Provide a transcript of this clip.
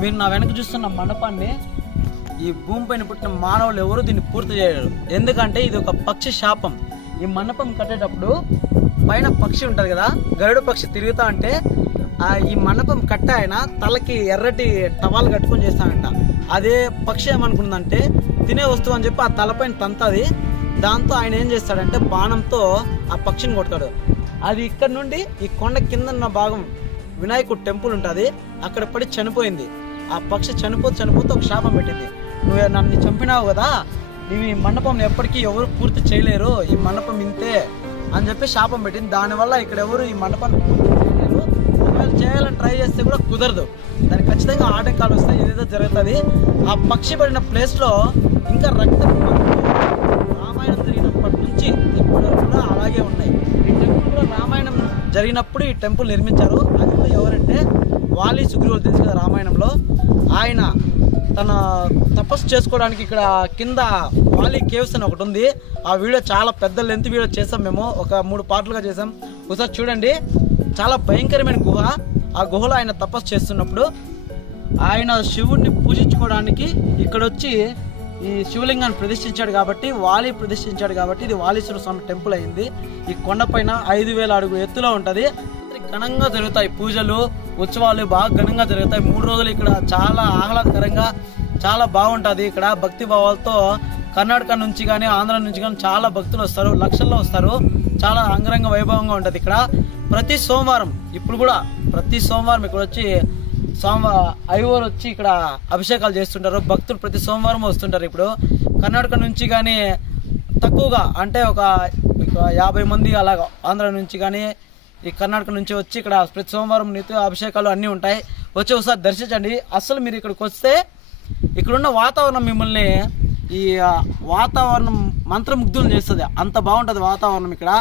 మీరు నా వెనక చూస్తున్న మండపాన్ని ఈ భూమిపైన పుట్టిన మానవులు ఎవరు దీన్ని పూర్తి చేయరు. ఎందుకంటే ఇది ఒక పక్షి శాపం. ఈ మండపం కట్టేటప్పుడు పైన పక్షి ఉంటుంది కదా, గరుడ పక్షి తిరుగుతా అంటే ఈ మండపం కట్ట ఆయన తలకి ఎర్రటి టవాలు కట్టుకొని చేస్తానంట. అదే పక్షి ఏమనుకుందంటే తినే వస్తువు అని చెప్పి ఆ తలపైన తంతది. దాంతో ఆయన ఏం చేస్తాడంటే బాణంతో ఆ పక్షిని కొడతాడు. అది ఇక్కడ నుండి ఈ కొండ కింద ఉన్న భాగం వినాయకుడు టెంపుల్ ఉంటుంది, అక్కడ పడి చనిపోయింది. ఆ పక్షి చనిపోతూ ఒక శాపం పెట్టింది, నువ్వు నన్ను చంపినావు కదా, నువ్వు ఈ మండపం ఎప్పటికీ ఎవరు పూర్తి చేయలేరు, ఈ మండపం ఇంతే అని చెప్పి శాపం పెట్టింది. దానివల్ల ఇక్కడ ఎవరు ఈ మండపాన్ని పూర్తి చేయలేరు. ఒకవేళ చేయాలని ట్రై చేస్తే కూడా కుదరదు, దానికి ఖచ్చితంగా ఆటంకాలు వస్తాయి, ఏదేదో జరుగుతుంది. ఆ పక్షి పడిన ప్లేస్లో ఇంకా రక్తం రామాయణం జరిగినప్పటి నుంచి ఇప్పుడు కూడా అలాగే ఉన్నాయి. ఈ టెంపుల్ కూడా రామాయణం జరిగినప్పుడు ఈ టెంపుల్ నిర్మించారు. అది కూడా ఎవరంటే వాలి సుగ్రీవులు, తెలుసు కదా రామాయణంలో. ఆయన తన తపస్సు చేసుకోవడానికి ఇక్కడ కింద వాలి కేవ్స్ అని ఒకటి ఉంది. ఆ వీడియో చాలా పెద్ద లెంత్ వీడియో చేసాం, మేము ఒక 3 పార్ట్లుగా చేసాం. ఒకసారి చూడండి, చాలా భయంకరమైన గుహ. ఆ గుహలో ఆయన తపస్సు చేస్తున్నప్పుడు ఆయన శివుణ్ణి పూజించుకోవడానికి ఇక్కడ వచ్చి ఈ శివలింగాన్ని ప్రతిష్ఠించాడు కాబట్టి, వాలి ప్రతిష్ఠించాడు కాబట్టి ఇది వాలీశ్వర స్వామి టెంపుల్ అయింది. ఈ కొండపైన 5000 అడుగు ఎత్తులో ఉంటుంది. ఘనంగా జరుగుతాయి పూజలు, ఉత్సవాలు బాగా ఘనంగా జరుగుతాయి. 3 రోజులు ఇక్కడ చాలా ఆహ్లాదకరంగా చాలా బాగుంటుంది. ఇక్కడ భక్తి భావాలతో కర్ణాటక నుంచి కానీ ఆంధ్ర నుంచి కానీ చాలా భక్తులు వస్తారు, లక్షల్లో వస్తారు. చాలా అంగరంగ వైభవంగా ఉంటుంది ఇక్కడ. ప్రతి సోమవారం, ఇప్పుడు కూడా ప్రతి సోమవారం ఇక్కడ వచ్చి ఐవోర్ వచ్చి ఇక్కడ అభిషేకాలు చేస్తుంటారు. భక్తులు ప్రతి సోమవారం వస్తుంటారు. ఇప్పుడు కర్ణాటక నుంచి కానీ తక్కువగా అంటే ఒక 50 మంది అలాగా ఆంధ్ర నుంచి కానీ ఈ కర్ణాటక నుంచి వచ్చి ఇక్కడ ప్రతి సోమవారం నిత్య అభిషేకాలు అన్నీ ఉంటాయి. వచ్చి ఒకసారి దర్శించండి. అసలు మీరు ఇక్కడికి వస్తే ఇక్కడున్న వాతావరణం మిమ్మల్ని ఈ వాతావరణం మంత్రముగ్ధులు చేస్తుంది, అంత బాగుంటుంది వాతావరణం ఇక్కడ.